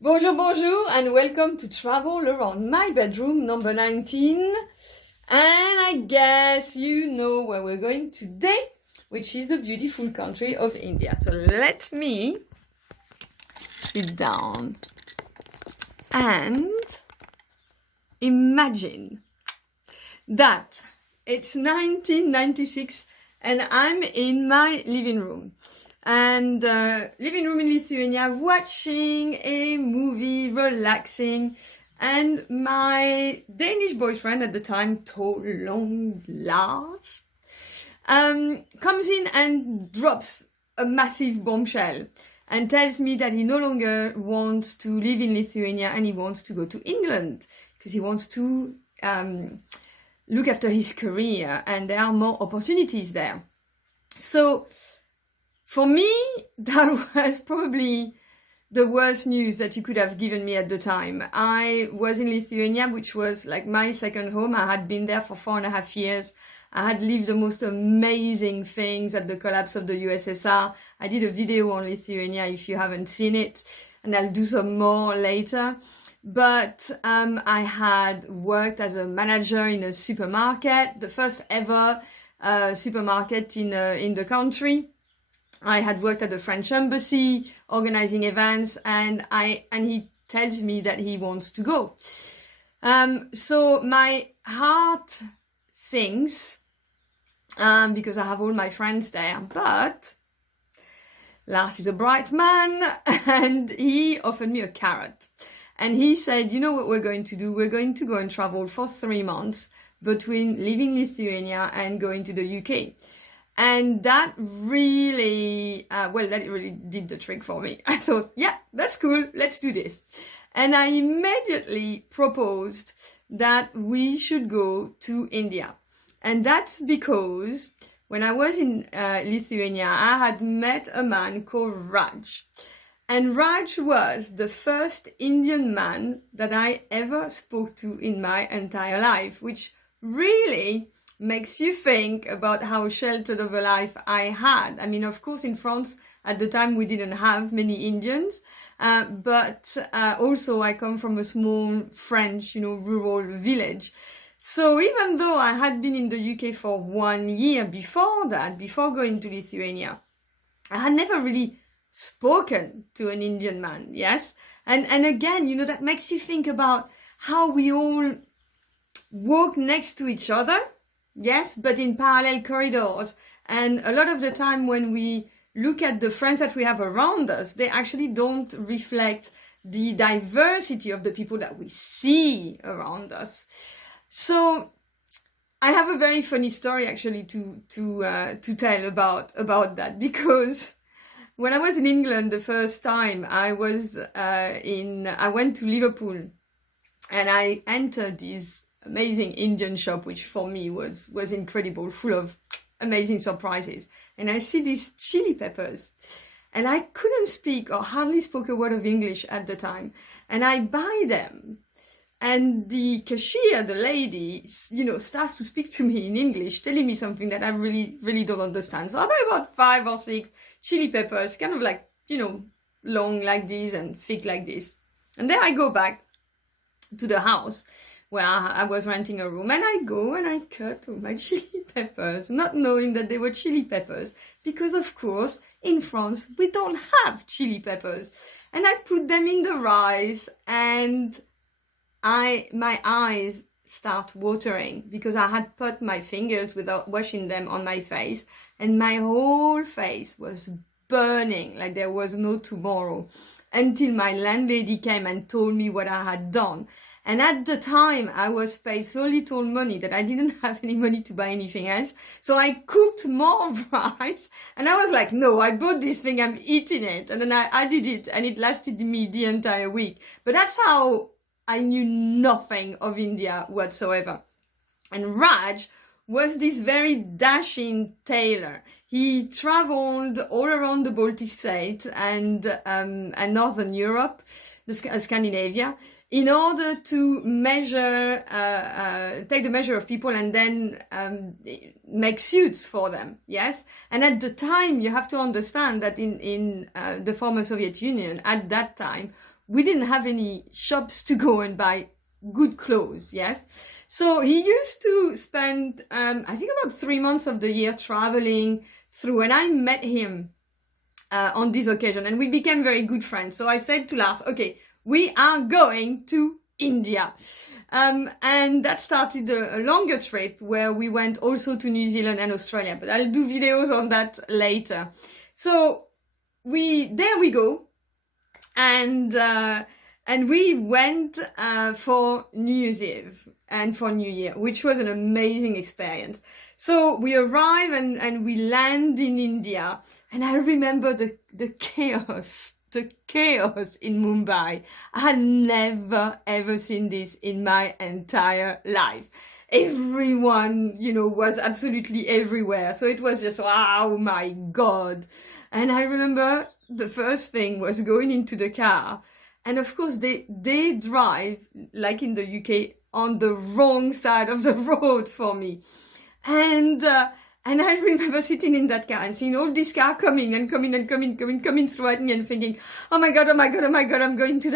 Bonjour, bonjour, and welcome to Travel Around My Bedroom number 19. And I guess you know where we're going today, which is the beautiful country of India. So let me sit down and imagine that it's 1996 and I'm in my living room. And living room in Lithuania, watching a movie, relaxing, and my Danish boyfriend at the time, long Lars, comes in and drops a massive bombshell and tells me that he no longer wants to live in Lithuania and he wants to go to England because he wants to look after his career and there are more opportunities there. So for me, that was probably the worst news that you could have given me at the time. I was in Lithuania, which was like my second home. I had been there for 4.5 years. I had lived the most amazing things at the collapse of the USSR. I did a video on Lithuania if you haven't seen it, and I'll do some more later. But I had worked as a manager in a supermarket, the first ever supermarket in the country. I had worked at the French embassy, organizing events, and he tells me that he wants to go. So my heart sinks because I have all my friends there. But Lars is a bright man, and he offered me a carrot. And he said, you know what we're going to do? We're going to go and travel for 3 months between leaving Lithuania and going to the UK. And that really did the trick for me. I thought, yeah, that's cool. Let's do this. And I immediately proposed that we should go to India. And that's because when I was in Lithuania, I had met a man called Raj. And Raj was the first Indian man that I ever spoke to in my entire life, which really makes you think about how sheltered of a life I had. I mean, of course, in France at the time we didn't have many Indians, but also I come from a small French, rural village. So even though I had been in the UK for 1 year before that, before going to Lithuania, I had never really spoken to an Indian man, yes? And again, that makes you think about how we all walk next to each other, yes, but in parallel corridors. And a lot of the time when we look at the friends that we have around us, they actually don't reflect the diversity of the people that we see around us. So I have a very funny story actually to tell about that, because when I was in England the first time, I went to Liverpool and I entered this amazing Indian shop, which for me was incredible, full of amazing surprises. And I see these chili peppers and I couldn't speak or hardly spoke a word of English at the time. And I buy them. And the cashier, the lady, starts to speak to me in English, telling me something that I really, really don't understand. So I buy about 5 or 6 chili peppers, kind of like, long like this and thick like this. And then I go back to the house where I was renting a room, and I go and I cut all my chili peppers, not knowing that they were chili peppers, because of course in France we don't have chili peppers. And I put them in the rice, and my eyes start watering because I had put my fingers without washing them on my face, and my whole face was burning like there was no tomorrow, until my landlady came and told me what I had done. And at the time, I was paid so little money that I didn't have any money to buy anything else. So I cooked more rice. And I was like, no, I bought this thing, I'm eating it. And then I did it, and it lasted me the entire week. But that's how I knew nothing of India whatsoever. And Raj was this very dashing tailor. He traveled all around the Baltic states and Northern Europe, Scandinavia, in order to take the measure of people and then make suits for them, yes? And at the time, you have to understand that in the former Soviet Union, at that time, we didn't have any shops to go and buy good clothes, yes? So he used to spend, I think about 3 months of the year traveling through, and I met him on this occasion, and we became very good friends. So I said to Lars, okay, we are going to India. And that started a longer trip where we went also to New Zealand and Australia, but I'll do videos on that later. So there we go. And we went for New Year's Eve and for New Year, which was an amazing experience. So we arrive and we land in India, and I remember the chaos in Mumbai. I had never ever seen this in my entire life. Everyone, was absolutely everywhere. So it was just, oh my God. And I remember the first thing was going into the car. And of course, they drive, like in the UK, on the wrong side of the road for me. And I remember sitting in that car and seeing all this car coming through at me and thinking, oh my God, I'm going to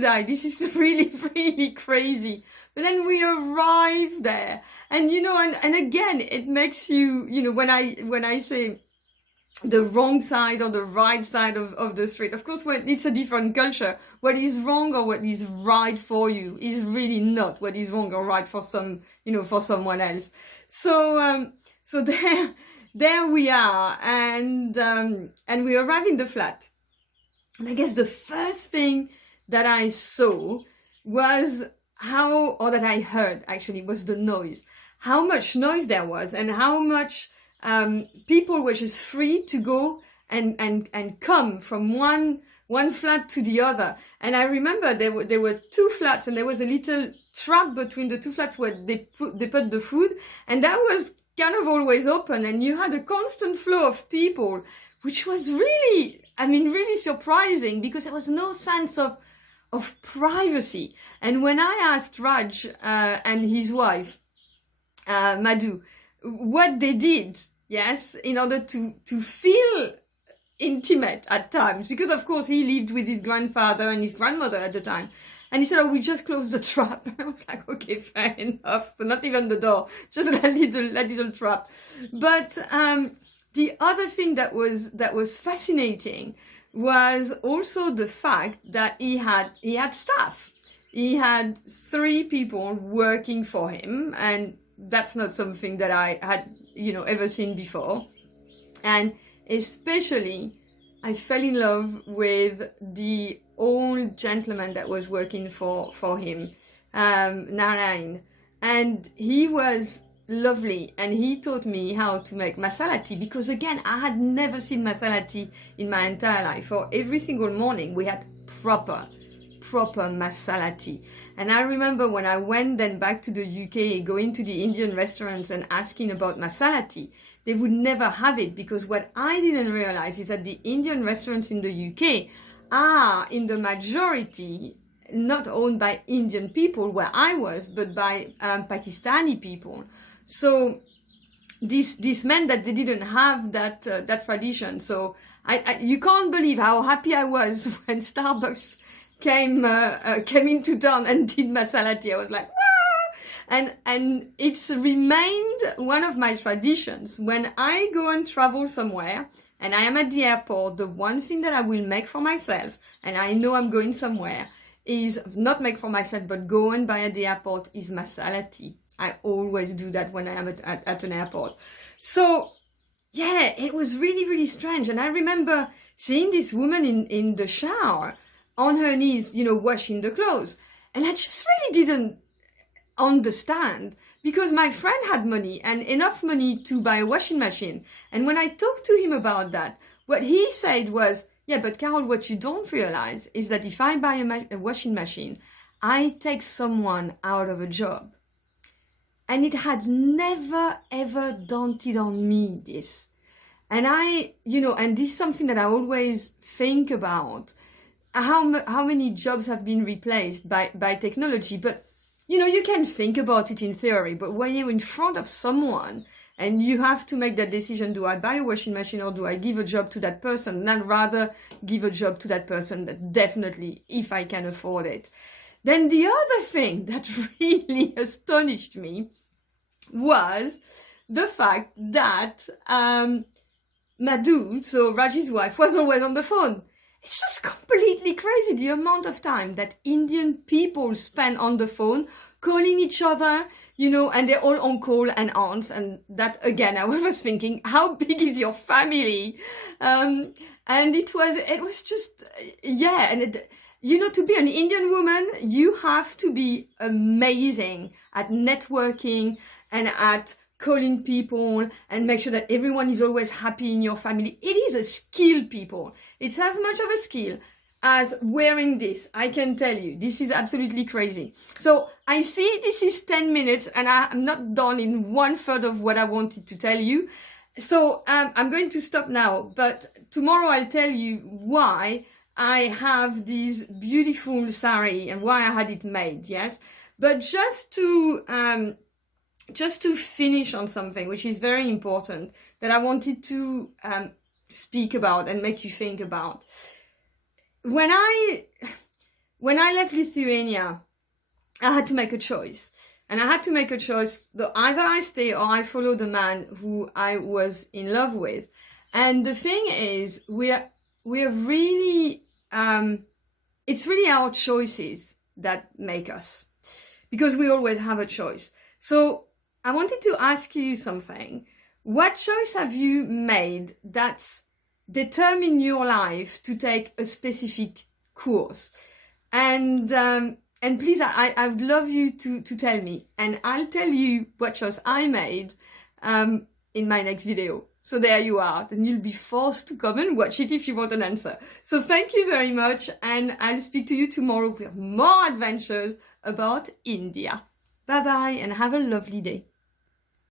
die. This is really, really crazy. But then we arrive there, and and again, it makes you, when I say the wrong side or the right side of the street. Of course, when it's a different culture, what is wrong or what is right for you is really not what is wrong or right for for someone else. So there we are, and we arrive in the flat. And I guess the first thing that I saw was that I heard actually was the noise. How much noise there was, and how much people were just free to go and come from one flat to the other. And I remember there were two flats, and there was a little trap between the two flats where they put the food, and that was kind of always open, and you had a constant flow of people, which was really, really surprising, because there was no sense of privacy. And when I asked Raj and his wife, Madhu, what they did, yes, in order to feel intimate at times, because of course he lived with his grandfather and his grandmother at the time, and he said, oh, we just closed the trap. I was like, okay, fair enough. So not even the door, just a little trap. But the other thing that was fascinating was also the fact that he had staff. He had 3 people working for him, and that's not something that I had, ever seen before. And especially, I fell in love with the old gentleman that was working for him, Narayan. And he was lovely, and he taught me how to make masala tea, because again, I had never seen masala tea in my entire life. For every single morning, we had proper masala tea. And I remember when I went then back to the UK, going to the Indian restaurants and asking about masala tea, they would never have it, because what I didn't realize is that the Indian restaurants in the UK are in the majority not owned by Indian people where I was, but by Pakistani people. So this meant that they didn't have that tradition. So you can't believe how happy I was when Starbucks came into town and did masala tea. I was like, wow! And it's remained one of my traditions. When I go and travel somewhere and I am at the airport, the one thing that I will make for myself, and I know I'm going somewhere, is not make for myself, but go and buy at the airport, is masala tea. I always do that when I am at an airport. So yeah, it was really, really strange. And I remember seeing this woman in the shower on her knees, washing the clothes. And I just really didn't understand, because my friend had money, and enough money to buy a washing machine. And when I talked to him about that, what he said was, yeah, but Carol, what you don't realize is that if I buy a washing machine, I take someone out of a job. And it had never, ever daunted on me, this. And and this is something that I always think about, how many jobs have been replaced by technology. But, you can think about it in theory, but when you're in front of someone And you have to make that decision. Do I buy a washing machine or do I give a job to that person? And I'd rather give a job to that person that definitely, if I can afford it. Then the other thing that really astonished me was the fact that Madhu, so Raj's wife, was always on the phone. It's just completely crazy the amount of time that Indian people spend on the phone calling each other, you know, and they're all on call and aunts. And that, again, I was thinking, how big is your family? And it was just, yeah. And you know, to be an Indian woman, you have to be amazing at networking and at calling people and make sure that everyone is always happy in your family. It is a skill, people. It's as much of a skill as wearing this. I can tell you, this is absolutely crazy. So I see this is 10 minutes and I'm not done in 1/3 of what I wanted to tell you. So I'm going to stop now, but tomorrow I'll tell you why I have this beautiful sari and why I had it made, yes? But just to finish on something which is very important that I wanted to speak about and make you think about. When I left Lithuania, I had to make a choice. And I had to make a choice that either I stay or I follow the man who I was in love with. And the thing is, we're really, it's really our choices that make us. Because we always have a choice. So I wanted to ask you something. What choice have you made that's determined your life to take a specific course? And please, I would love you to tell me. And I'll tell you what choice I made in my next video. So there you are. Then you'll be forced to come and watch it if you want an answer. So thank you very much. And I'll speak to you tomorrow with more adventures about India. Bye-bye and have a lovely day.